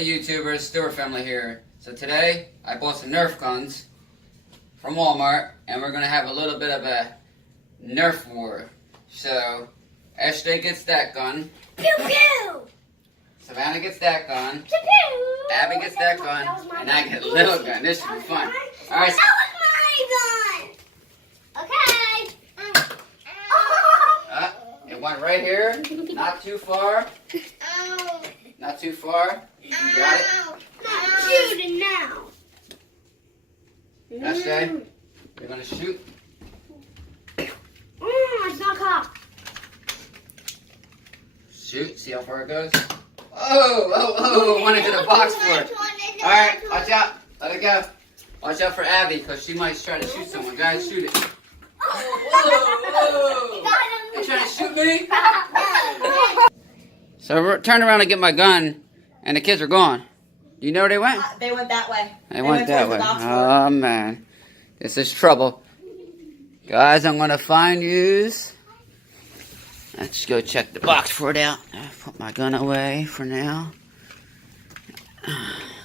Hey YouTubers, Stewart family here. So today I bought some Nerf guns from Walmart and we're gonna have a little bit of a Nerf war. So SJ gets that gun. Pew pew! Savannah gets that gun. Pew pew! Abby gets that gun. And I get a little gun. This should be fun. Alright. That was my gun! Okay. It went right here. Not too far. Not too far. You got it? Not shooting now. SJ, you're gonna shoot. It's not caught. Shoot, see how far it goes. Oh, want to get a box for it. Alright, watch out. Let it go. Watch out for Abby, because she might try to shoot someone. Guys, shoot it. Whoa. You trying to shoot me? So I turned around to get my gun, and the kids are gone. Do you know where they went? They went that way. They went that way. Oh, man. This is trouble. Guys, I'm going to find yous. Let's go check the box for it out. I'll put my gun away for now.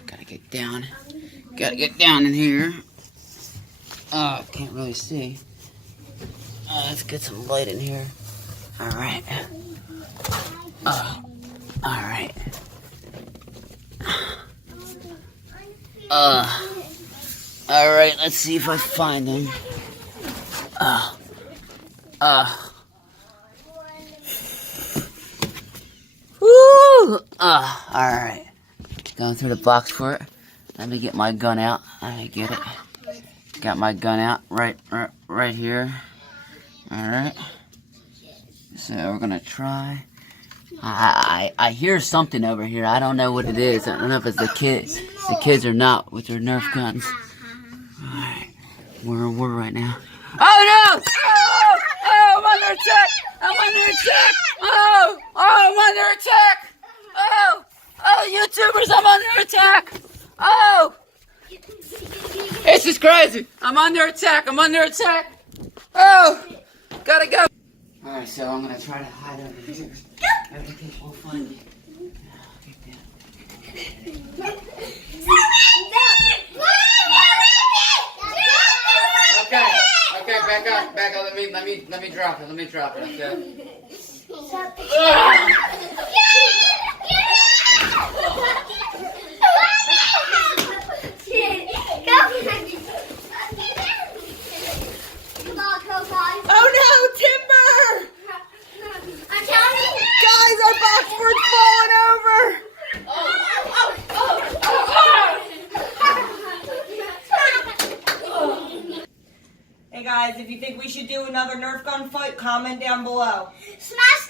Gotta get down. Gotta get down in here. Oh, can't really see. Let's get some light in here. Alright. Alright. Alright, let's see if I find them. Woo! Alright. Going through the box for it. Let me get my gun out. Let me get it. Got my gun out right here. Alright. So we're gonna try. I hear something over here. I don't know what it is. I don't know if it's the kids or not with their Nerf guns. Alright. We're in war right now. Oh no! Oh, I'm under attack! I'm under attack! Oh, I'm under attack! Oh, YouTubers, I'm under attack! Oh! This is crazy! I'm under attack! I'm under attack! Oh! Gotta go! Alright, so I'm gonna try to hide over here. Every people will find me. Okay, back up. Let me drop it. Okay. Oh no, timber! Guys, our box board's falling over! Hey guys, if you think we should do another Nerf gun fight, comment down below. Smash